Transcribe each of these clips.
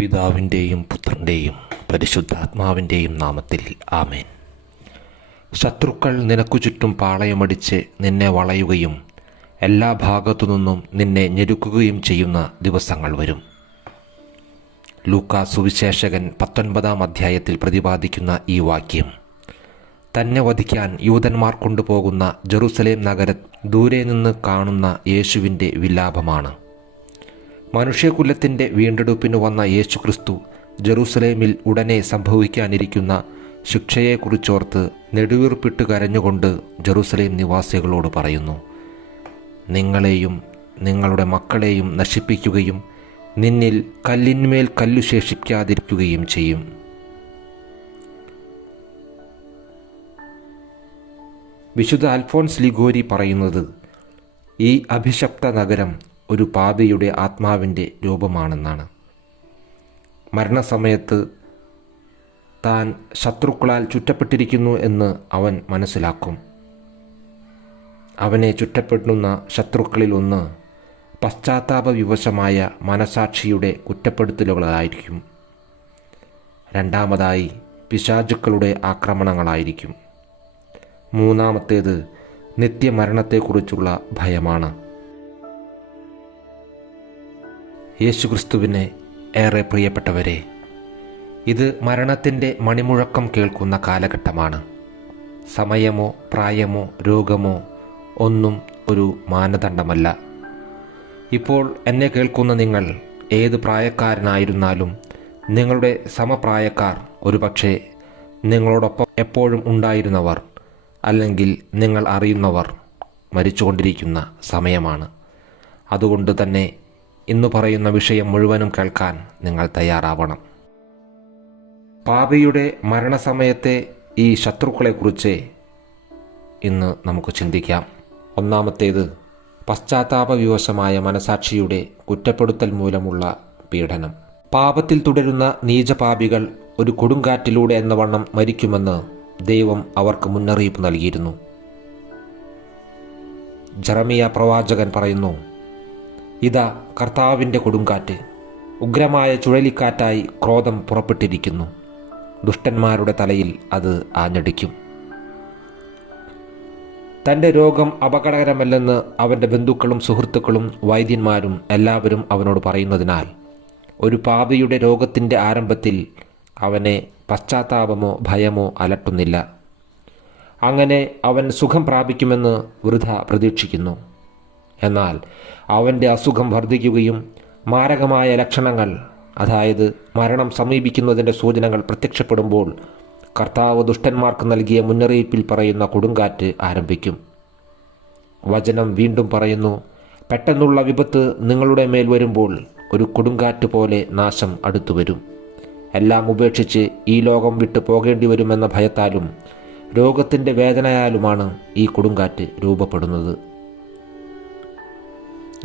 പിതാവിൻ്റെയും പുത്രൻ്റെയും പരിശുദ്ധാത്മാവിൻ്റെയും നാമത്തിൽ ആമേൻ. ശത്രുക്കൾ നിനക്കു ചുറ്റും പാളയമടിച്ച് നിന്നെ വളയുകയും എല്ലാ ഭാഗത്തു നിന്നും നിന്നെ ഞെരുക്കുകയും ചെയ്യുന്ന ദിവസങ്ങൾ വരും. ലൂക്കാ സുവിശേഷകൻ 19-ാം അധ്യായത്തിൽ പ്രതിപാദിക്കുന്ന ഈ വാക്യം തന്നെ വധിക്കാൻ യൂതന്മാർ കൊണ്ടുപോകുന്ന ജെറുസലേം നഗരം ദൂരെ നിന്ന് കാണുന്ന യേശുവിൻ്റെ വിലാപമാണ്. മനുഷ്യകുലത്തിൻ്റെ വീണ്ടെടുപ്പിന് വന്ന യേശുക്രിസ്തു ജെറുസലേമിൽ ഉടനെ സംഭവിക്കാനിരിക്കുന്ന ശിക്ഷയെക്കുറിച്ചോർത്ത് നെടുവീർപ്പിട്ട് കരഞ്ഞുകൊണ്ട് ജെറുസലേം നിവാസികളോട് പറയുന്നു, നിങ്ങളെയും നിങ്ങളുടെ മക്കളെയും നശിപ്പിക്കുകയും നിന്നിൽ കല്ലിന്മേൽ കല്ലു ശേഷിക്കാതിരിക്കുകയും ചെയ്യും. വിശുദ്ധ അൽഫോൻസ് ലിഗോരി പറയുന്നത്, ഈ അഭിശപ്ത നഗരം ഒരു പാപിയുടെ ആത്മാവിൻ്റെ രൂപമാണെന്നാണ്. മരണസമയത്ത് താൻ ശത്രുക്കളാൽ ചുറ്റപ്പെട്ടിരിക്കുന്നു എന്ന് അവൻ മനസ്സിലാക്കും. അവനെ ചുറ്റപ്പെടുന്ന ശത്രുക്കളിൽ ഒന്ന് പശ്ചാത്താപവിവശമായ മനസാക്ഷിയുടെ കുറ്റപ്പെടുത്തലുകളായിരിക്കും. രണ്ടാമതായി പിശാചുക്കളുടെ ആക്രമണങ്ങളായിരിക്കും. മൂന്നാമത്തേത് നിത്യമരണത്തെക്കുറിച്ചുള്ള ഭയമാണ്. യേശുക്രിസ്തുവിന് ഏറെ പ്രിയപ്പെട്ടവരെ, ഇത് മരണത്തിൻ്റെ മണിമുഴക്കം കേൾക്കുന്ന കാലഘട്ടമാണ്. സമയമോ പ്രായമോ രോഗമോ ഒന്നും ഒരു മാനദണ്ഡമല്ല. ഇപ്പോൾ എന്നെ കേൾക്കുന്ന നിങ്ങൾ ഏത് പ്രായക്കാരനായിരുന്നാലും നിങ്ങളുടെ സമപ്രായക്കാർ, ഒരുപക്ഷെ നിങ്ങളോടൊപ്പം എപ്പോഴും ഉണ്ടായിരുന്നവർ അല്ലെങ്കിൽ നിങ്ങൾ അറിയുന്നവർ മരിച്ചുകൊണ്ടിരിക്കുന്ന സമയമാണ്. അതുകൊണ്ട് തന്നെ ഇന്ന് പറയുന്ന വിഷയം മുഴുവനും കേൾക്കാൻ നിങ്ങൾ തയ്യാറാവണം. പാപിയുടെ മരണസമയത്തെ ഈ ശത്രുക്കളെക്കുറിച്ച് ഇന്ന് നമുക്ക് ചിന്തിക്കാം. ഒന്നാമത്തേത് പശ്ചാത്താപവിവശമായ മനസാക്ഷിയുടെ കുറ്റപ്പെടുത്തൽ മൂലമുള്ള പീഡനം. പാപത്തിൽ തുടരുന്ന നീചപാപികൾ ഒരു കൊടുങ്കാറ്റിലൂടെ എന്നവണ്ണം മരിക്കുമെന്ന് ദൈവം അവർക്ക് മുന്നറിയിപ്പ് നൽകിയിരുന്നു. ജെറമിയ പ്രവാചകൻ പറയുന്നു, ഇതാ കർത്താവിൻ്റെ കൊടുങ്കാറ്റ്, ഉഗ്രമായ ചുഴലിക്കാറ്റായി ക്രോധം പുറപ്പെട്ടിരിക്കുന്നു. ദുഷ്ടന്മാരുടെ തലയിൽ അത് ആഞ്ഞടിക്കും. തൻ്റെ രോഗം അപകടകരമല്ലെന്ന് അവൻ്റെ ബന്ധുക്കളും സുഹൃത്തുക്കളും വൈദ്യന്മാരും എല്ലാവരും അവനോട് പറയുന്നതിനാൽ ഒരു പാപിയുടെ രോഗത്തിൻ്റെ ആരംഭത്തിൽ അവനെ പശ്ചാത്താപമോ ഭയമോ അലട്ടുന്നില്ല. അങ്ങനെ അവൻ സുഖം പ്രാപിക്കുമെന്ന് വൃഥ പ്രതീക്ഷിക്കുന്നു. എന്നാൽ അവൻ്റെ അസുഖം വർദ്ധിക്കുകയും മാരകമായ ലക്ഷണങ്ങൾ, അതായത് മരണം സമീപിക്കുന്നതിൻ്റെ സൂചനകൾ പ്രത്യക്ഷപ്പെടുമ്പോൾ കർത്താവ് ദുഷ്ടന്മാർക്ക് നൽകിയ മുന്നറിയിപ്പിൽ പറയുന്ന കൊടുങ്കാറ്റ് ആരംഭിക്കും. വചനം വീണ്ടും പറയുന്നു, പെട്ടെന്നുള്ള വിപത്ത് നിങ്ങളുടെ മേൽ വരുമ്പോൾ ഒരു കൊടുങ്കാറ്റ് പോലെ നാശം അടുത്തുവരും. എല്ലാം ഉപേക്ഷിച്ച് ഈ ലോകം വിട്ടു പോകേണ്ടി വരുമെന്ന ഭയത്താലും രോഗത്തിൻ്റെ വേദനയാലുമാണ് ഈ കൊടുങ്കാറ്റ് രൂപപ്പെടുന്നത്.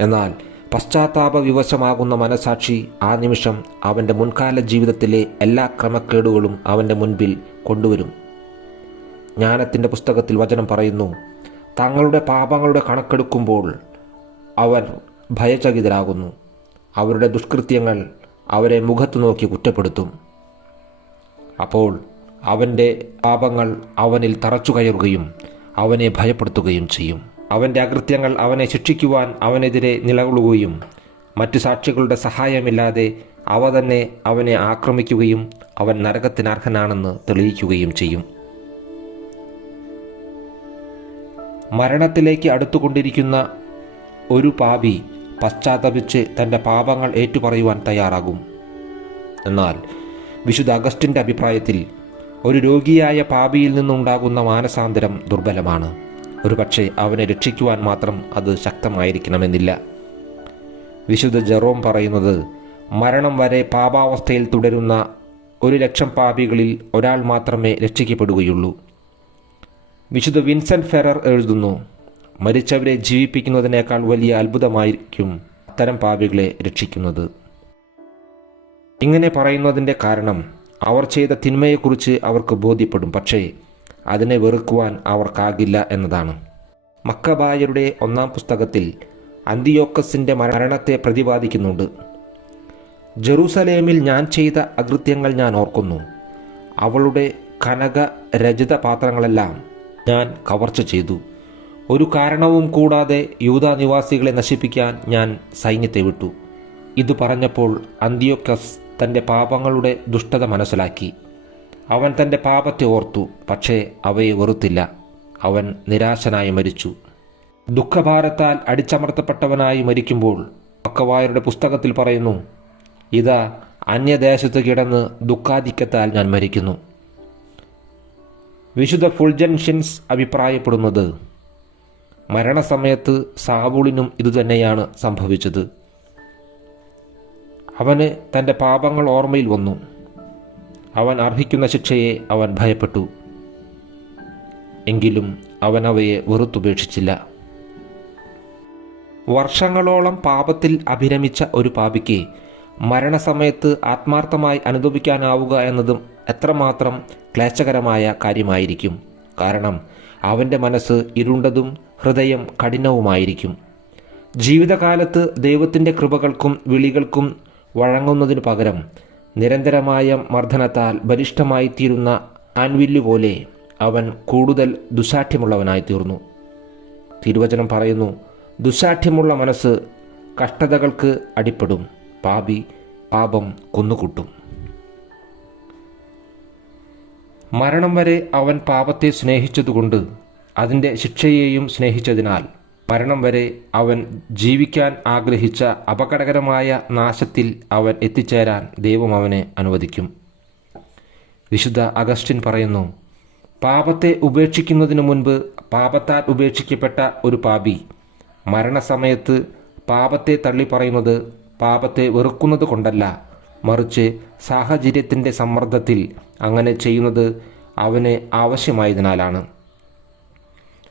എന്നാൽ പശ്ചാത്താപവിവശമാകുന്ന മനസാക്ഷി ആ നിമിഷം അവൻ്റെ മുൻകാല ജീവിതത്തിലെ എല്ലാ ക്രമക്കേടുകളും അവൻ്റെ മുൻപിൽ കൊണ്ടുവരും. ജ്ഞാനത്തിൻ്റെ പുസ്തകത്തിൽ വചനം പറയുന്നു, തങ്ങളുടെ പാപങ്ങളുടെ കണക്കെടുക്കുമ്പോൾ അവർ ഭയചകിതരാകുന്നു. അവരുടെ ദുഷ്കൃത്യങ്ങൾ അവരെ മുഖത്തു നോക്കി കുറ്റപ്പെടുത്തും. അപ്പോൾ അവൻ്റെ പാപങ്ങൾ അവനിൽ തറച്ചു കയറുകയും അവനെ ഭയപ്പെടുത്തുകയും ചെയ്യും. അവൻ്റെ അകൃത്യങ്ങൾ അവനെ ശിക്ഷിക്കുവാൻ അവനെതിരെ നിലകൊള്ളുകയും മറ്റു സാക്ഷികളുടെ സഹായമില്ലാതെ അവ തന്നെ അവനെ ആക്രമിക്കുകയും അവൻ നരകത്തിന് അർഹനാണെന്ന് തെളിയിക്കുകയും ചെയ്യും. മരണത്തിലേക്ക് അടുത്തുകൊണ്ടിരിക്കുന്ന ഒരു പാപി പശ്ചാത്തപിച്ച് തൻ്റെ പാപങ്ങൾ ഏറ്റുപറയുവാൻ തയ്യാറാകും. എന്നാൽ വിശുദ്ധ അഗസ്റ്റിൻ്റെ അഭിപ്രായത്തിൽ ഒരു രോഗിയായ പാപിയിൽ നിന്നുണ്ടാകുന്ന മാനസാന്തരം ദുർബലമാണ്. ഒരുപക്ഷെ അവനെ രക്ഷിക്കുവാൻ മാത്രം അത് ശക്തമായിരിക്കണമെന്നില്ല. വിശുദ്ധ ജെറോം പറയുന്നത്, മരണം വരെ പാപാവസ്ഥയിൽ തുടരുന്ന 1,00,000 പാപികളിൽ ഒരാൾ മാത്രമേ രക്ഷിക്കപ്പെടുകയുള്ളൂ. വിശുദ്ധ വിൻസെൻ്റ് ഫെറർ എഴുതുന്നു, മരിച്ചവരെ ജീവിപ്പിക്കുന്നതിനേക്കാൾ വലിയ അത്ഭുതമായിരിക്കും അത്തരം പാപികളെ രക്ഷിക്കുന്നത്. ഇങ്ങനെ പറയുന്നതിൻ്റെ കാരണം അവർ ചെയ്ത തിന്മയെക്കുറിച്ച് അവർക്ക് ബോധ്യപ്പെടും, പക്ഷേ അതിനെ വെറുക്കുവാൻ അവർക്കാകില്ല എന്നതാണ്. മക്കബായരുടെ 1-ാം പുസ്തകത്തിൽ അന്തിയോക്കസിൻ്റെ മരണത്തെ പ്രതിപാദിക്കുന്നുണ്ട്. ജെറൂസലേമിൽ ഞാൻ ചെയ്ത അകൃത്യങ്ങൾ ഞാൻ ഓർക്കുന്നു. അവളുടെ കനക രചിത പാത്രങ്ങളെല്ലാം ഞാൻ കവർച്ച ചെയ്തു. ഒരു കാരണവും കൂടാതെ യൂദാ നിവാസികളെ നശിപ്പിക്കാൻ ഞാൻ സൈന്യത്തെ വിട്ടു. ഇത് പറഞ്ഞപ്പോൾ അന്തിയോക്കസ് തൻ്റെ പാപങ്ങളുടെ ദുഷ്ടത മനസ്സിലാക്കി. അവൻ തൻ്റെ പാപത്തെ ഓർത്തു, പക്ഷേ അവയെ വെറുത്തില്ല. അവൻ നിരാശനായി മരിച്ചു. ദുഃഖഭാരത്താൽ അടിച്ചമർത്തപ്പെട്ടവനായി മരിക്കുമ്പോൾ മക്കവായരുടെ പുസ്തകത്തിൽ പറയുന്നു, ഇതാ അന്യദേശത്ത് കിടന്ന് ദുഃഖാധിക്യത്താൽ ഞാൻ മരിക്കുന്നു. വിശുദ്ധ ഫുൾജൻഷ്യൻസ് അഭിപ്രായപ്പെടുന്നത്, മരണസമയത്ത് സാവൂളിനും ഇതുതന്നെയാണ് സംഭവിച്ചത്. അവന് തൻ്റെ പാപങ്ങൾ ഓർമ്മയിൽ വന്നു. അവൻ അർഹിക്കുന്ന ശിക്ഷയെ അവൻ ഭയപ്പെട്ടു. എങ്കിലും അവൻ അവയെ വെറുത്തുപേക്ഷിച്ചില്ല. വർഷങ്ങളോളം പാപത്തിൽ അഭിരമിച്ച ഒരു പാപിക്ക് മരണസമയത്ത് ആത്മാർത്ഥമായി അനുഭവിക്കാനാവുക എന്നതും എത്രമാത്രം ക്ലേശകരമായ കാര്യമായിരിക്കും. കാരണം അവൻ്റെ മനസ്സ് ഇരുണ്ടതും ഹൃദയം കഠിനവുമായിരിക്കും. ജീവിതകാലത്ത് ദൈവത്തിൻ്റെ കൃപകൾക്കും വിളികൾക്കും വഴങ്ങുന്നതിനു പകരം നിരന്തരമായ മർദ്ദനത്താൽ ബലിഷ്ഠമായിത്തീരുന്ന ആൻവില്ലു പോലെ അവൻ കൂടുതൽ ദുശാഠ്യമുള്ളവനായി തീർന്നു. തിരുവചനം പറയുന്നു, ദുശാഠ്യമുള്ള മനസ്സ് കഷ്ടതകൾക്ക് അടിപ്പെടും, പാപി പാപം കൊന്നുകൂട്ടും. മരണം വരെ അവൻ പാപത്തെ സ്നേഹിച്ചതുകൊണ്ട് അതിൻ്റെ ശിക്ഷയെയും സ്നേഹിച്ചതിനാൽ മരണം വരെ അവൻ ജീവിക്കാൻ ആഗ്രഹിച്ച അപകടകരമായ നാശത്തിൽ അവൻ എത്തിച്ചേരാൻ ദൈവം അവനെ അനുവദിക്കും. വിശുദ്ധ അഗസ്റ്റിൻ പറയുന്നു, പാപത്തെ ഉപേക്ഷിക്കുന്നതിനു മുൻപ് പാപത്താൽ ഉപേക്ഷിക്കപ്പെട്ട ഒരു പാപി മരണസമയത്ത് പാപത്തെ തള്ളിപ്പറയുന്നത് പാപത്തെ വെറുക്കുന്നത് കൊണ്ടല്ല, മറിച്ച് സാഹചര്യത്തിൻ്റെ സമ്മർദ്ദത്തിൽ അങ്ങനെ ചെയ്യുന്നത് അവന് ആവശ്യമായതിനാലാണ്.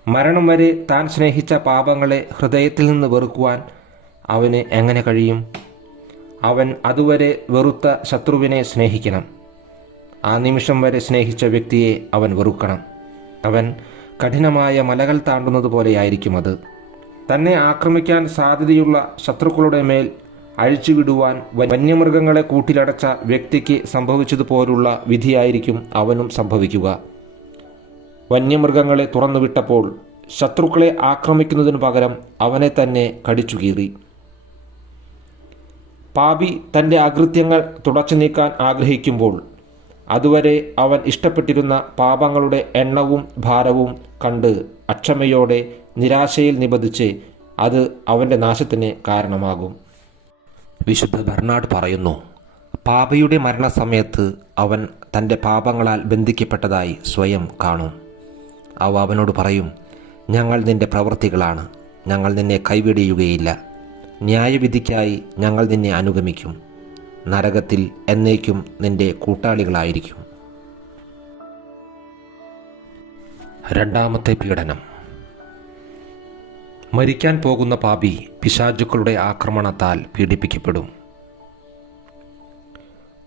മരണം വരെ താൻ സ്നേഹിച്ച പാപങ്ങളെ ഹൃദയത്തിൽ നിന്ന് വെറുക്കുവാൻ അവന് എങ്ങനെ കഴിയും? അവൻ അതുവരെ വെറുത്ത ശത്രുവിനെ സ്നേഹിക്കണം. ആ നിമിഷം വരെ സ്നേഹിച്ച വ്യക്തിയെ അവൻ വെറുക്കണം. അവൻ കഠിനമായ മലകൾ താണ്ടുന്നത് പോലെയായിരിക്കും അത്. തന്നെ ആക്രമിക്കാൻ സാധ്യതയുള്ള ശത്രുക്കളുടെ മേൽ അഴിച്ചുവിടുവാൻ വന്യമൃഗങ്ങളെ കൂട്ടിലടച്ച വ്യക്തിക്ക് സംഭവിച്ചതുപോലുള്ള വിധിയായിരിക്കും അവനും സംഭവിക്കുക. വന്യമൃഗങ്ങളെ തുറന്നുവിട്ടപ്പോൾ ശത്രുക്കളെ ആക്രമിക്കുന്നതിനു പകരം അവനെ തന്നെ കടിച്ചു കീറി. പാപി തൻ്റെ അകൃത്യങ്ങൾ തുടച്ചു നീക്കാൻ ആഗ്രഹിക്കുമ്പോൾ അതുവരെ അവൻ ഇഷ്ടപ്പെട്ടിരുന്ന പാപങ്ങളുടെ എണ്ണവും ഭാരവും കണ്ട് അക്ഷമയോടെ നിരാശയിൽ നിബന്ധിച്ച് അത് അവൻ്റെ നാശത്തിന് കാരണമാകും. വിശുദ്ധ ബെർണാഡ് പറയുന്നു, പാപിയുടെ മരണസമയത്ത് അവൻ തൻ്റെ പാപങ്ങളാൽ ബന്ധിക്കപ്പെട്ടതായി സ്വയം കാണും. അവ അവനോട് പറയും, ഞങ്ങൾ നിൻ്റെ പ്രവൃത്തികളാണ്, ഞങ്ങൾ നിന്നെ കൈവിടിയുകയില്ല, ന്യായവിധിക്കായി ഞങ്ങൾ നിന്നെ അനുഗമിക്കും, നരകത്തിൽ എന്നേക്കും നിൻ്റെ കൂട്ടാളികളായിരിക്കും. രണ്ടാമത്തെ പീഡനം. മരിക്കാൻ പോകുന്ന പാപി പിശാചുക്കളുടെ ആക്രമണത്താൽ പീഡിപ്പിക്കപ്പെടും.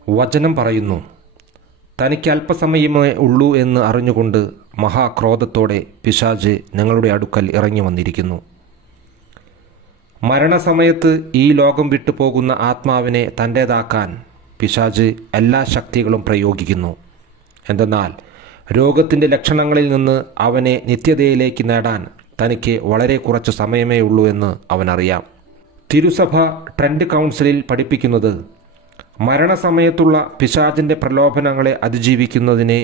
വചനം പറയുന്നു, തനിക്ക് അല്പസമയമേ ഉള്ളൂ എന്ന് അറിഞ്ഞുകൊണ്ട് മഹാക്രോധത്തോടെ പിശാച് ഞങ്ങളുടെ അടുക്കൽ ഇറങ്ങി വന്നിരിക്കുന്നു. മരണസമയത്ത് ഈ ലോകം വിട്ടു പോകുന്ന ആത്മാവിനെ തൻ്റേതാക്കാൻ പിശാച് എല്ലാ ശക്തികളും പ്രയോഗിക്കുന്നു. എന്തെന്നാൽ രോഗത്തിൻ്റെ ലക്ഷണങ്ങളിൽ നിന്ന് അവനെ നിത്യതയിലേക്ക് നേടാൻ തനിക്ക് വളരെ കുറച്ച് സമയമേ ഉള്ളൂ എന്ന് അവനറിയാം. തിരുസഭ ട്രെൻഡ് കൗൺസിലിൽ പഠിപ്പിക്കുന്നത്, മരണസമയത്തുള്ള പിശാചിൻ്റെ പ്രലോഭനങ്ങളെ അതിജീവിക്കുന്നതിനെ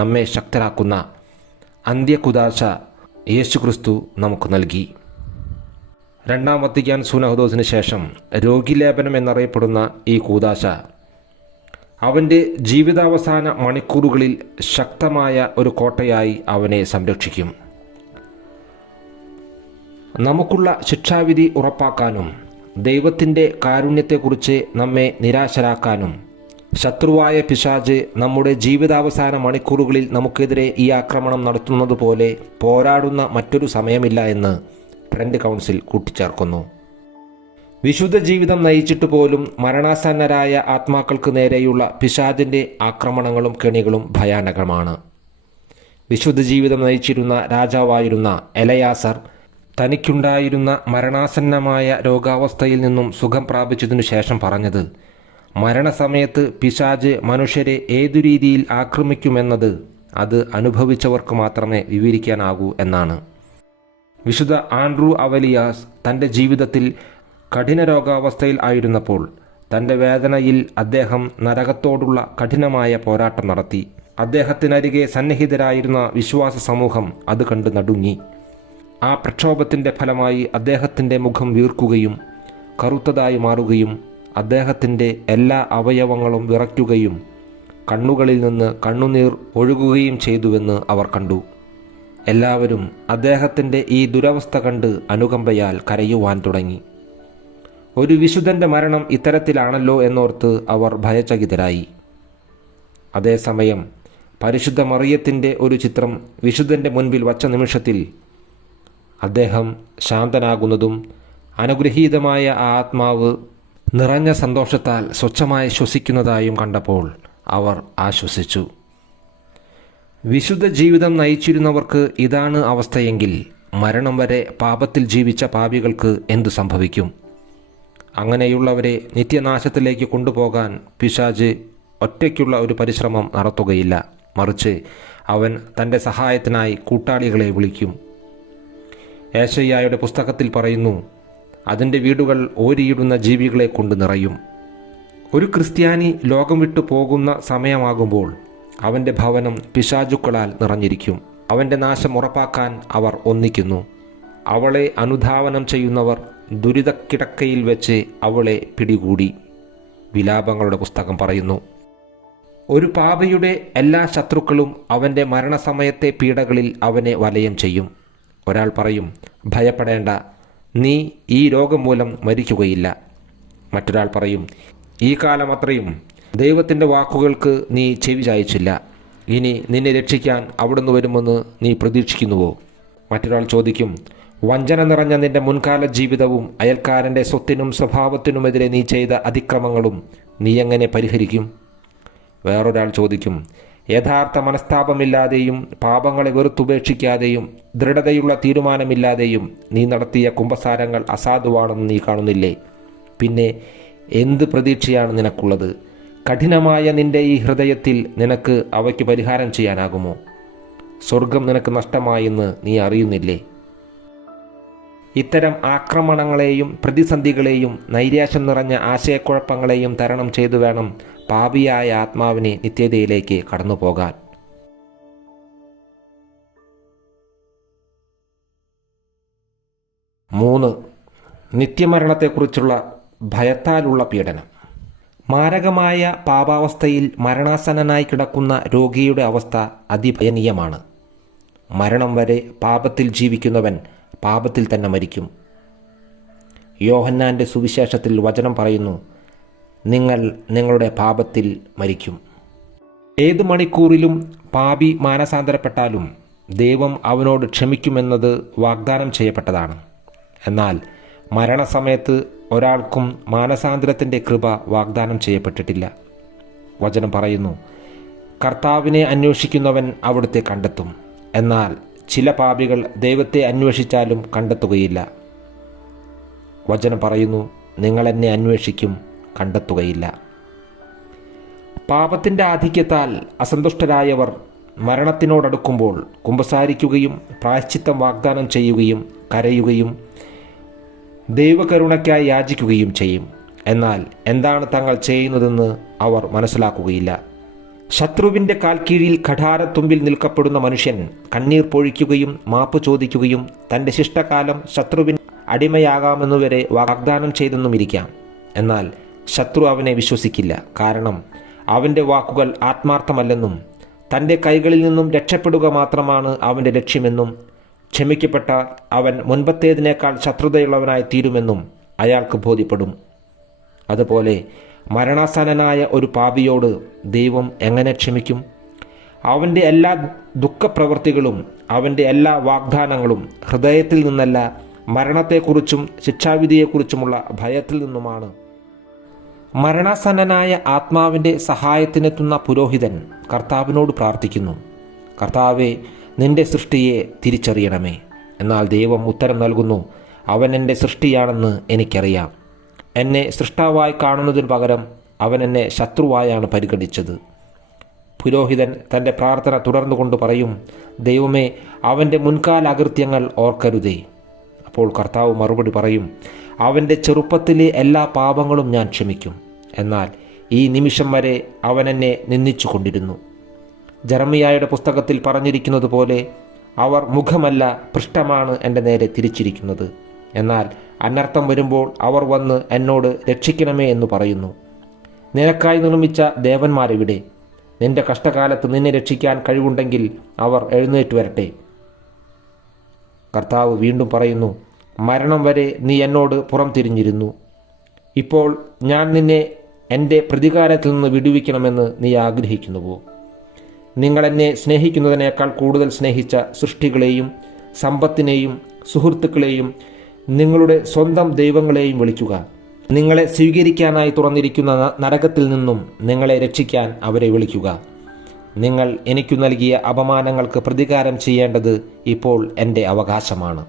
നമ്മെ ശക്തരാക്കുന്ന അന്ത്യകുദാശ യേശുക്രിസ്തു നമുക്ക് നൽകി. രണ്ടാം വത്തിക്കാൻ സുനഹദോസിന് ശേഷം രോഗിലേപനം എന്നറിയപ്പെടുന്ന ഈ കൂദാശ അവൻ്റെ ജീവിതാവസാന മണിക്കൂറുകളിൽ ശക്തമായ ഒരു കോട്ടയായി അവനെ സംരക്ഷിക്കും. നമുക്കുള്ള ശിക്ഷാവിധി ഉറപ്പാക്കാനും ദൈവത്തിൻ്റെ കാരുണ്യത്തെക്കുറിച്ച് നമ്മെ നിരാശരാക്കാനും ശത്രുവായ പിശാച് നമ്മുടെ ജീവിതാവസാന മണിക്കൂറുകളിൽ നമുക്കെതിരെ ഈ ആക്രമണം നടത്തുന്നത് പോലെ പോരാടുന്ന മറ്റൊരു സമയമില്ല എന്ന് ട്രെൻഡ് കൗൺസിൽ കൂട്ടിച്ചേർക്കുന്നു. വിശുദ്ധ ജീവിതം നയിച്ചിട്ട് പോലും മരണാസന്നരായ ആത്മാക്കൾക്ക് നേരെയുള്ള പിശാചിൻ്റെ ആക്രമണങ്ങളും കെണികളും ഭയാനകമാണ്. വിശുദ്ധ ജീവിതം നയിച്ചിരുന്ന രാജാവായിരുന്ന എലയാസർ തനിക്കുണ്ടായിരുന്ന മരണാസന്നമായ രോഗാവസ്ഥയിൽ നിന്നും സുഖം പ്രാപിച്ചതിനു ശേഷം പറഞ്ഞത്, മരണസമയത്ത് പിശാച് മനുഷ്യരെ ഏതു രീതിയിൽ ആക്രമിക്കുമെന്നത് അത് അനുഭവിച്ചവർക്ക് മാത്രമേ വിവരിക്കാനാകൂ എന്നാണ്. വിശുദ്ധ ആൻഡ്രൂ അവലിയാസ് തൻ്റെ ജീവിതത്തിൽ കഠിന രോഗാവസ്ഥയിൽ ആയിരുന്നപ്പോൾ തൻ്റെ വേദനയിൽ അദ്ദേഹം നരകത്തോടുള്ള കഠിനമായ പോരാട്ടം നടത്തി. അദ്ദേഹത്തിനരികെ സന്നിഹിതരായിരുന്ന വിശ്വാസ സമൂഹം അത് കണ്ട് നടുങ്ങി. ആ പ്രക്ഷോഭത്തിൻ്റെ ഫലമായി അദ്ദേഹത്തിൻ്റെ മുഖം വീർക്കുകയും കറുത്തതായി മാറുകയും അദ്ദേഹത്തിൻ്റെ എല്ലാ അവയവങ്ങളും വിറയ്ക്കുകയും കണ്ണുകളിൽ നിന്ന് കണ്ണുനീർ ഒഴുകുകയും ചെയ്തുവെന്ന് അവർ കണ്ടു. എല്ലാവരും അദ്ദേഹത്തിൻ്റെ ഈ ദുരവസ്ഥ കണ്ട് അനുകമ്പയാൽ കരയുവാൻ തുടങ്ങി. ഒരു വിശുദ്ധൻ്റെ മരണം ഇത്തരത്തിലാണല്ലോ എന്നോർത്ത് അവർ ഭയചകിതരായി. അതേസമയം പരിശുദ്ധ മറിയത്തിൻ്റെ ഒരു ചിത്രം വിശുദ്ധൻ്റെ മുൻപിൽ വച്ച നിമിഷത്തിൽ അദ്ദേഹം ശാന്തനാകുന്നതും അനുഗ്രഹീതമായ ആ ആത്മാവ് നിറഞ്ഞ സന്തോഷത്താൽ സ്വച്ഛമായി ശ്വസിക്കുന്നതായും കണ്ടപ്പോൾ അവർ ആശ്വസിച്ചു. വിശുദ്ധ ജീവിതം നയിച്ചിരുന്നവർക്ക് ഇതാണ് അവസ്ഥയെങ്കിൽ മരണം വരെ പാപത്തിൽ ജീവിച്ച പാപികൾക്ക് എന്തു സംഭവിക്കും? അങ്ങനെയുള്ളവരെ നിത്യനാശത്തിലേക്ക് കൊണ്ടുപോകാൻ പിശാച് ഒറ്റയ്ക്കുള്ള ഒരു പരിശ്രമം നടത്തുകയില്ല. മറിച്ച് അവൻ തൻ്റെ സഹായത്തിനായി കൂട്ടാളികളെ വിളിക്കും. ഏശയ്യായുടെ പുസ്തകത്തിൽ പറയുന്നു, അതിൻ്റെ വീടുകൾ ഓരിയിടുന്ന ജീവികളെ കൊണ്ട് നിറയും. ഒരു ക്രിസ്ത്യാനി ലോകം വിട്ടു പോകുന്ന സമയമാകുമ്പോൾ അവൻ്റെ ഭവനം പിശാചുക്കളാൽ നിറഞ്ഞിരിക്കും. അവൻ്റെ നാശം ഉറപ്പാക്കാൻ അവർ ഒന്നിക്കുന്നു. അവളെ അനുധാവനം ചെയ്യുന്നവർ ദുരിതക്കിടക്കയിൽ വെച്ച് അവളെ പിടികൂടി. വിലാപങ്ങളുടെ പുസ്തകം പറയുന്നു. ഒരു പാപിയുടെ എല്ലാ ശത്രുക്കളും അവൻ്റെ മരണസമയത്തെ പീഡകളിൽ അവനെ വലയം ചെയ്യും. ഒരാൾ പറയും, ഭയപ്പെടേണ്ട, നീ ഈ രോഗം മൂലം മരിക്കുകയില്ല. മറ്റൊരാൾ പറയും, ഈ കാലം അത്രയും ദൈവത്തിൻ്റെ വാക്കുകൾക്ക് നീ ചെവി ചായ്ച്ചില്ല. ഇനി നിന്നെ രക്ഷിക്കാൻ അവിടുന്ന് വരുമെന്ന് നീ പ്രതീക്ഷിക്കുന്നുവോ? മറ്റൊരാൾ ചോദിക്കും, വഞ്ചന നിറഞ്ഞ നിന്റെ മുൻകാല ജീവിതവും അയൽക്കാരൻ്റെ സ്വത്തിനും സ്വഭാവത്തിനുമെതിരെ നീ ചെയ്ത അതിക്രമങ്ങളും നീ എങ്ങനെ പരിഹരിക്കും? വേറൊരാൾ ചോദിക്കും, യഥാർത്ഥ മനസ്താപമില്ലാതെയും പാപങ്ങളെ വെറുത്തുപേക്ഷിക്കാതെയും ദൃഢതയുള്ള തീരുമാനമില്ലാതെയും നീ നടത്തിയ കുമ്പസാരങ്ങൾ അസാധുവാണെന്ന് നീ കാണുന്നില്ലേ? പിന്നെ എന്ത് പ്രതീക്ഷയാണ് നിനക്കുള്ളത്? കഠിനമായ നിന്റെ ഈ ഹൃദയത്തിൽ നിനക്ക് അവയ്ക്ക് പരിഹാരം ചെയ്യാനാകുമോ? സ്വർഗം നിനക്ക് നഷ്ടമായെന്ന് നീ അറിയുന്നില്ലേ? ഇത്തരം ആക്രമണങ്ങളെയും പ്രതിസന്ധികളെയും നൈരാശ്യം നിറഞ്ഞ ആശയക്കുഴപ്പങ്ങളെയും തരണം ചെയ്തു വേണം പാപിയായ ആത്മാവിനെ നിത്യതയിലേക്ക് കടന്നു പോകാൻ. 3. നിത്യമരണത്തെക്കുറിച്ചുള്ള ഭയത്താലുള്ള പീഡനം. മാരകമായ പാപാവസ്ഥയിൽ മരണാസന്നനായി കിടക്കുന്ന രോഗിയുടെ അവസ്ഥ അതിഭയനീയമാണ്. മരണം വരെ പാപത്തിൽ ജീവിക്കുന്നവൻ പാപത്തിൽ തന്നെ മരിക്കും. യോഹന്നാൻ്റെ സുവിശേഷത്തിൽ വചനം പറയുന്നു, നിങ്ങൾ നിങ്ങളുടെ പാപത്തിൽ മരിക്കും. ഏത് മണിക്കൂറിലും പാപി മാനസാന്തരപ്പെട്ടാലും ദൈവം അവനോട് ക്ഷമിക്കുമെന്നത് വാഗ്ദാനം ചെയ്യപ്പെട്ടതാണ്. എന്നാൽ മരണസമയത്ത് ഒരാൾക്കും മാനസാന്തരത്തിൻ്റെ കൃപ വാഗ്ദാനം ചെയ്യപ്പെട്ടിട്ടില്ല. വചനം പറയുന്നു, കർത്താവിനെ അന്വേഷിക്കുന്നവൻ അവിടുത്തെ കണ്ടെത്തും. എന്നാൽ ചില പാപികൾ ദൈവത്തെ അന്വേഷിച്ചാലും കണ്ടെത്തുകയില്ല. വചനം പറയുന്നു, നിങ്ങൾ എന്നെ അന്വേഷിക്കും, കണ്ടെത്തുകയില്ല. പാപത്തിൻ്റെ ആധിക്യത്താൽ അസന്തുഷ്ടരായവർ മരണത്തിനോടടുക്കുമ്പോൾ കുമ്പസാരിക്കുകയും പ്രായശ്ചിത്തം വാഗ്ദാനം ചെയ്യുകയും കരയുകയും ദൈവകരുണയ്ക്കായി യാചിക്കുകയും ചെയ്യും. എന്നാൽ എന്താണ് തങ്ങൾ ചെയ്യുന്നതെന്ന് അവർ മനസ്സിലാക്കുകയില്ല. ശത്രുവിൻ്റെ കാൽക്കീഴിൽ കഠാരത്തുമ്പിൽ നിൽക്കപ്പെടുന്ന മനുഷ്യൻ കണ്ണീർ പൊഴിക്കുകയും മാപ്പ് ചോദിക്കുകയും തൻ്റെ ശിഷ്ടകാലം ശത്രുവിന് അടിമയാകാമെന്നുവരെ വാഗ്ദാനം ചെയ്തെന്നുമിരിക്കാം. എന്നാൽ ശത്രു അവനെ വിശ്വസിക്കില്ല. കാരണം അവൻ്റെ വാക്കുകൾ ആത്മാർത്ഥമല്ലെന്നും തൻ്റെ കൈകളിൽ നിന്നും രക്ഷപ്പെടുക മാത്രമാണ് അവൻ്റെ ലക്ഷ്യമെന്നും ക്ഷമിക്കപ്പെട്ട അവൻ മുൻപത്തേതിനേക്കാൾ ശത്രുതയുള്ളവനായി തീരുമെന്നും അയാൾക്ക് ബോധ്യപ്പെടും. അതുപോലെ മരണാസന്നനായ ഒരു പാപിയോട് ദൈവം എങ്ങനെ ക്ഷമിക്കും? അവൻ്റെ എല്ലാ ദുഃഖപ്രവൃത്തികളും അവൻ്റെ എല്ലാ വാഗ്ദാനങ്ങളും ഹൃദയത്തിൽ നിന്നല്ല, മരണത്തെക്കുറിച്ചും ശിക്ഷാവിധിയെക്കുറിച്ചുമുള്ള ഭയത്തിൽ നിന്നുമാണ്. മരണാസന്നനായ ആത്മാവിൻ്റെ സഹായത്തിനെത്തുന്ന പുരോഹിതൻ കർത്താവിനോട് പ്രാർത്ഥിക്കുന്നു, കർത്താവേ, നിന്റെ സൃഷ്ടിയെ തിരിച്ചറിയണമേ. എന്നാൽ ദൈവം ഉത്തരം നൽകുന്നു, അവൻ എൻ്റെ സൃഷ്ടിയാണെന്ന് എനിക്കറിയാം. എന്നെ സൃഷ്ടാവായി കാണുന്നതിന് പകരം അവൻ എന്നെ ശത്രുവായാണ് പരിഗണിച്ചത്. പുരോഹിതൻ തൻ്റെ പ്രാർത്ഥന തുടർന്നുകൊണ്ട് പറയും, ദൈവമേ, അവൻ്റെ മുൻകാല അകൃത്യങ്ങൾ ഓർക്കരുതേ. അപ്പോൾ കർത്താവ് മറുപടി പറയും, അവൻ്റെ ചെറുപ്പത്തിലെ എല്ലാ പാപങ്ങളും ഞാൻ ക്ഷമിക്കും. എന്നാൽ ഈ നിമിഷം വരെ അവൻ എന്നെ നിന്ദിച്ചു കൊണ്ടിരുന്നു. ജെറമിയായുടെ പുസ്തകത്തിൽ പറഞ്ഞിരിക്കുന്നത് പോലെ അവർ മുഖമല്ല പൃഷ്ഠമാണ് എൻ്റെ നേരെ തിരിച്ചിരിക്കുന്നത്. എന്നാൽ അനർത്ഥം വരുമ്പോൾ അവർ വന്ന് എന്നോട് രക്ഷിക്കണമേ എന്ന് പറയുന്നു. നിനക്കായി നിർമ്മിച്ച ദേവന്മാരെവിടെ? നിന്റെ കഷ്ടകാലത്ത് നിന്നെ രക്ഷിക്കാൻ കഴിവുണ്ടെങ്കിൽ അവർ എഴുന്നേറ്റ് വരട്ടെ. കർത്താവ് വീണ്ടും പറയുന്നു, മരണം വരെ നീ എന്നോട് പുറം തിരിഞ്ഞിരുന്നു. ഇപ്പോൾ ഞാൻ നിന്നെ എൻ്റെ പ്രതികാരത്തിൽ നിന്ന് വിടുവിക്കണമെന്ന് നീ ആഗ്രഹിക്കുന്നുവോ? നിങ്ങളെന്നെ സ്നേഹിക്കുന്നതിനേക്കാൾ കൂടുതൽ സ്നേഹിച്ച സൃഷ്ടികളെയും സമ്പത്തിനെയും സുഹൃത്തുക്കളെയും നിങ്ങളുടെ സ്വന്തം ദൈവങ്ങളെയും വിളിക്കുക. നിങ്ങളെ സ്വീകരിക്കാനായി തുറന്നിരിക്കുന്ന നരകത്തിൽ നിന്നും നിങ്ങളെ രക്ഷിക്കാൻ അവരെ വിളിക്കുക. നിങ്ങൾ എനിക്കു നൽകിയ അപമാനങ്ങൾക്ക് പ്രതികാരം ചെയ്യേണ്ടത് ഇപ്പോൾ എൻ്റെ അവകാശമാണ്.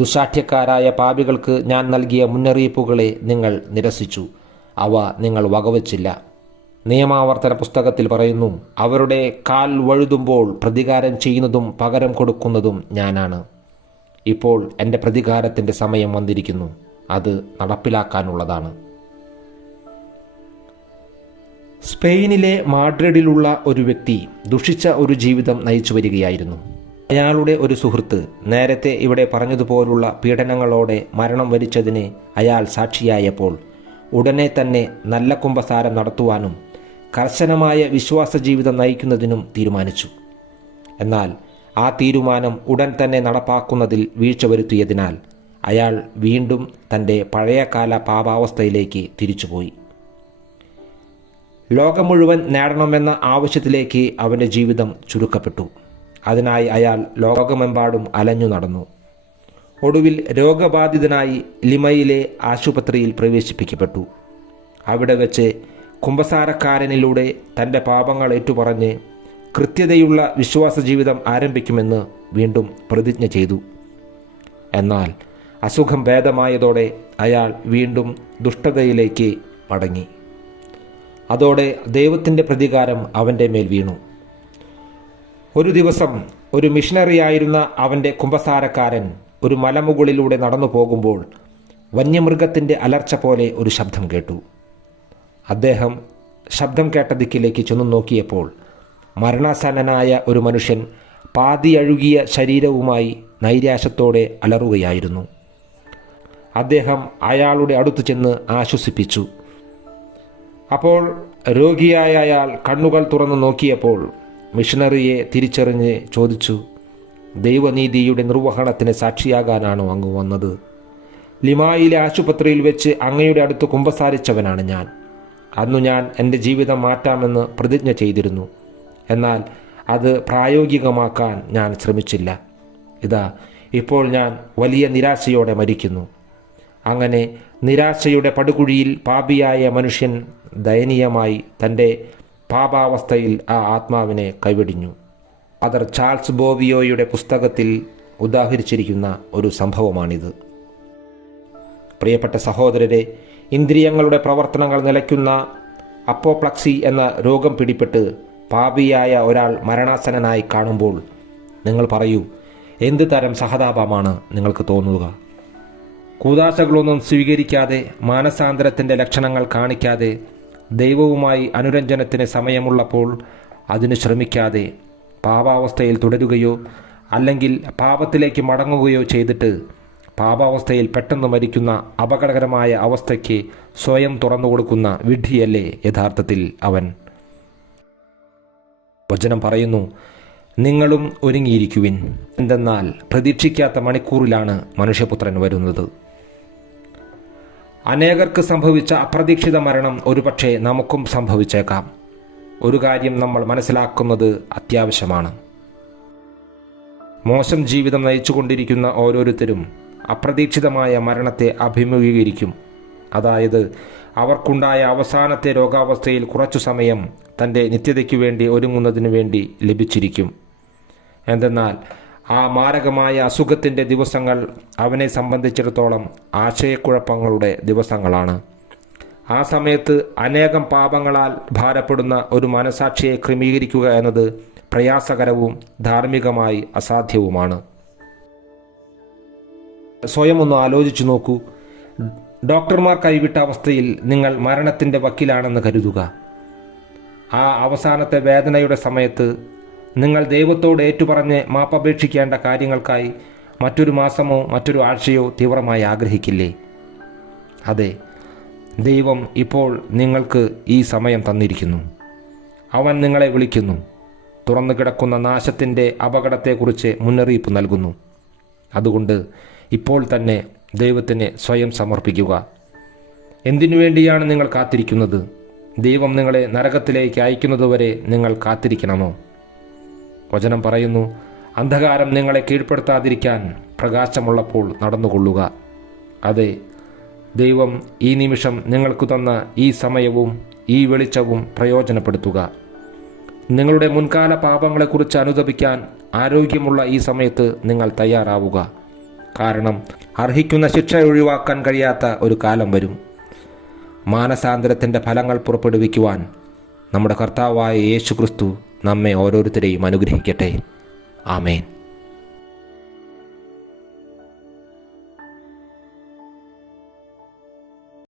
ദുശാഠ്യക്കാരായ പാപികൾക്ക് ഞാൻ നൽകിയ മുന്നറിയിപ്പുകളെ നിങ്ങൾ നിരസിച്ചു. അവ നിങ്ങൾ വകവച്ചില്ല. നിയമാവർത്തന പുസ്തകത്തിൽ പറയുന്നു, അവരുടെ കാൽ വഴുതുമ്പോൾ പ്രതികാരം ചെയ്യുന്നതും പകരം കൊടുക്കുന്നതും ഞാനാണ്. ഇപ്പോൾ എൻ്റെ പ്രതികാരത്തിൻ്റെ സമയം വന്നിരിക്കുന്നു. അത് നടപ്പിലാക്കാനുള്ളതാണ്. സ്പെയിനിലെ മാഡ്രിഡിലുള്ള ഒരു വ്യക്തി ദുഷിച്ച ഒരു ജീവിതം നയിച്ചു വരികയായിരുന്നു. അയാളുടെ ഒരു സുഹൃത്ത് നേരത്തെ ഇവിടെ പറഞ്ഞതുപോലുള്ള പീഡനങ്ങളോടെ മരണം വരിച്ചതിന് അയാൾ സാക്ഷിയായപ്പോൾ ഉടനെ തന്നെ നല്ല കുമ്പസാരം നടത്തുവാനും കർശനമായ വിശ്വാസ ജീവിതം നയിക്കുന്നതിനും തീരുമാനിച്ചു. എന്നാൽ ആ തീരുമാനം ഉടൻ തന്നെ നടപ്പാക്കുന്നതിൽ വീഴ്ച വരുത്തിയതിനാൽ അയാൾ വീണ്ടും തൻ്റെ പഴയകാല പാപാവസ്ഥയിലേക്ക് തിരിച്ചുപോയി. ലോകം മുഴുവൻ നേടണമെന്ന ആവശ്യത്തിലേക്ക് അവൻ്റെ ജീവിതം ചുരുക്കപ്പെട്ടു. അതിനായി അയാൾ ലോകമെമ്പാടും അലഞ്ഞു നടന്നു. ഒടുവിൽ രോഗബാധിതനായി ലിമയിലെ ആശുപത്രിയിൽ പ്രവേശിപ്പിക്കപ്പെട്ടു. അവിടെ വെച്ച് കുമ്പസാരക്കാരനിലൂടെ തൻ്റെ പാപങ്ങൾ ഏറ്റുപറഞ്ഞ് കൃത്യതയുള്ള വിശ്വാസ ജീവിതം ആരംഭിക്കുമെന്ന് വീണ്ടും പ്രതിജ്ഞ ചെയ്തു. എന്നാൽ അസുഖം ഭേദമായതോടെ അയാൾ വീണ്ടും ദുഷ്ടതയിലേക്ക് മടങ്ങി. അതോടെ ദൈവത്തിൻ്റെ പ്രതികാരം അവൻ്റെ മേൽ വീണു. ഒരു ദിവസം ഒരു മിഷണറിയായിരുന്ന അവൻ്റെ കുമ്പസാരക്കാരൻ ഒരു മലമുകളിലൂടെ നടന്നു പോകുമ്പോൾ വന്യമൃഗത്തിൻ്റെ അലർച്ച പോലെ ഒരു ശബ്ദം കേട്ടു. അദ്ദേഹം ശബ്ദം കേട്ട ദിക്കിലേക്ക് ചെന്നു നോക്കിയപ്പോൾ മരണാസന്നനായ ഒരു മനുഷ്യൻ പാതി അഴുകിയ ശരീരവുമായി നൈരാശ്യത്തോടെ അലറുകയായിരുന്നു. അദ്ദേഹം അയാളുടെ അടുത്ത് ചെന്ന് ആശ്വസിപ്പിച്ചു. അപ്പോൾ രോഗിയായ അയാൾ കണ്ണുകൾ തുറന്നു നോക്കിയപ്പോൾ മിഷണറിയെ തിരിച്ചറിഞ്ഞ് ചോദിച്ചു, ദൈവനീതിയുടെ നിർവഹണത്തിന് സാക്ഷിയാകാനാണോ അങ്ങ് വന്നത്? ലിമായിലെ ആശുപത്രിയിൽ വെച്ച് അങ്ങയുടെ അടുത്ത് കുമ്പസാരിച്ചവനാണ് ഞാൻ. അന്നു ഞാൻ എൻ്റെ ജീവിതം മാറ്റാമെന്ന് പ്രതിജ്ഞ ചെയ്തിരുന്നു. എന്നാൽ അത് പ്രായോഗികമാക്കാൻ ഞാൻ ശ്രമിച്ചില്ല. ഇതാ ഇപ്പോൾ ഞാൻ വലിയ നിരാശയോടെ മരിക്കുന്നു. അങ്ങനെ നിരാശയുടെ പടുകുഴിയിൽ പാപിയായ മനുഷ്യൻ ദയനീയമായി തൻ്റെ പാപാവസ്ഥയിൽ ആ ആത്മാവിനെ കൈവെടിഞ്ഞു. ഫാദർ ചാൾസ് ബോവിയോയുടെ പുസ്തകത്തിൽ ഉദാഹരിച്ചിരിക്കുന്ന ഒരു സംഭവമാണിത്. പ്രിയപ്പെട്ട സഹോദരരെ, ഇന്ദ്രിയങ്ങളുടെ പ്രവർത്തനങ്ങൾ നിലയ്ക്കുന്ന അപ്പോപ്ലക്സി എന്ന രോഗം പിടിപെട്ട് പാപിയായ ഒരാൾ മരണാസന്നനായി കാണുമ്പോൾ നിങ്ങൾ പറയൂ, എന്ത് തരം സഹതാപമാണ് നിങ്ങൾക്ക് തോന്നുക? കൂദാശകളൊന്നും സ്വീകരിക്കാതെ, മാനസാന്തരത്തിൻ്റെ ലക്ഷണങ്ങൾ കാണിക്കാതെ, ദൈവവുമായി അനുരഞ്ജനത്തിന് സമയമുള്ളപ്പോൾ അതിന് ശ്രമിക്കാതെ പാപാവസ്ഥയിൽ തുടരുകയോ അല്ലെങ്കിൽ പാപത്തിലേക്ക് മടങ്ങുകയോ ചെയ്തിട്ട് പാപാവസ്ഥയിൽ പെട്ടെന്ന് മരിക്കുന്ന അപകടകരമായ അവസ്ഥയ്ക്ക് സ്വയം തുറന്നു കൊടുക്കുന്ന വിഡ്ഢിയല്ലേ യഥാർത്ഥത്തിൽ അവൻ? വചനം പറയുന്നു, നിങ്ങളും ഒരുങ്ങിയിരിക്കുവിൻ, എന്തെന്നാൽ പ്രതീക്ഷിക്കാത്ത മണിക്കൂറിലാണ് മനുഷ്യപുത്രൻ വരുന്നത്. അനേകർക്ക് സംഭവിച്ച അപ്രതീക്ഷിത മരണം ഒരുപക്ഷെ നമുക്കും സംഭവിച്ചേക്കാം. ഒരു കാര്യം നമ്മൾ മനസ്സിലാക്കുന്നത് അത്യാവശ്യമാണ്. മോശം ജീവിതം നയിച്ചുകൊണ്ടിരിക്കുന്ന ഓരോരുത്തരും അപ്രതീക്ഷിതമായ മരണത്തെ അഭിമുഖീകരിക്കും. അതായത് അവർക്കുണ്ടായ അവസാനത്തെ രോഗാവസ്ഥയിൽ കുറച്ചു സമയം തൻ്റെ നിത്യതയ്ക്കു വേണ്ടി ഒരുങ്ങുന്നതിനു വേണ്ടി ലഭിച്ചിരിക്കും. എന്തെന്നാൽ ആ മാരകമായ അസുഖത്തിൻ്റെ ദിവസങ്ങൾ അവനെ സംബന്ധിച്ചിടത്തോളം ആശയക്കുഴപ്പങ്ങളുടെ ദിവസങ്ങളാണ്. ആ സമയത്ത് അനേകം പാപങ്ങളാൽ ഭാരപ്പെടുന്ന ഒരു മനസാക്ഷിയെ ക്രമീകരിക്കുക എന്നത് പ്രയാസകരവും ധാർമ്മികമായി അസാധ്യവുമാണ്. സ്വയം ഒന്ന് ആലോചിച്ചു നോക്കൂ. ഡോക്ടർമാർ കൈവിട്ട അവസ്ഥയിൽ നിങ്ങൾ മരണത്തിൻ്റെ വക്കിലാണെന്ന് കരുതുക. ആ അവസാനത്തെ വേദനയുടെ സമയത്ത് നിങ്ങൾ ദൈവത്തോട് ഏറ്റുപറഞ്ഞ് മാപ്പപേക്ഷിക്കേണ്ട കാര്യങ്ങൾക്കായി മറ്റൊരു മാസമോ മറ്റൊരു ആഴ്ചയോ തീവ്രമായി ആഗ്രഹിക്കില്ലേ? അതെ, ദൈവം ഇപ്പോൾ നിങ്ങൾക്ക് ഈ സമയം തന്നിരിക്കുന്നു. അവൻ നിങ്ങളെ വിളിക്കുന്നു. തുറന്നു കിടക്കുന്ന നാശത്തിൻ്റെ അപകടത്തെക്കുറിച്ച് മുന്നറിയിപ്പ് നൽകുന്നു. അതുകൊണ്ട് ഇപ്പോൾ തന്നെ ദൈവത്തിന് സ്വയം സമർപ്പിക്കുക. എന്തിനു വേണ്ടിയാണ് നിങ്ങൾ കാത്തിരിക്കുന്നത്? ദൈവം നിങ്ങളെ നരകത്തിലേക്ക് അയക്കുന്നതുവരെ നിങ്ങൾ കാത്തിരിക്കണമോ? വചനം പറയുന്നു, അന്ധകാരം നിങ്ങളെ കീഴ്പ്പെടുത്താതിരിക്കാൻ പ്രകാശമുള്ളപ്പോൾ നടന്നുകൊള്ളുക. അതെ, ദൈവം ഈ നിമിഷം നിങ്ങൾക്ക് തന്ന ഈ സമയവും ഈ വെളിച്ചവും പ്രയോജനപ്പെടുത്തുക. നിങ്ങളുടെ മുൻകാല പാപങ്ങളെക്കുറിച്ച് അനുതപിക്കാൻ ആരോഗ്യമുള്ള ഈ സമയത്ത് നിങ്ങൾ തയ്യാറാവുക. കാരണം അർഹിക്കുന്ന ശിക്ഷ ഒഴിവാക്കാൻ കഴിയാത്ത ഒരു കാലം വരും. മാനസാന്തരത്തിൻ്റെ ഫലങ്ങൾ പുറപ്പെടുവിക്കുവാൻ നമ്മുടെ കർത്താവായ യേശുക്രിസ്തു നമ്മെ ഓരോരുത്തരെയും അനുഗ്രഹിക്കട്ടെ. ആമേൻ.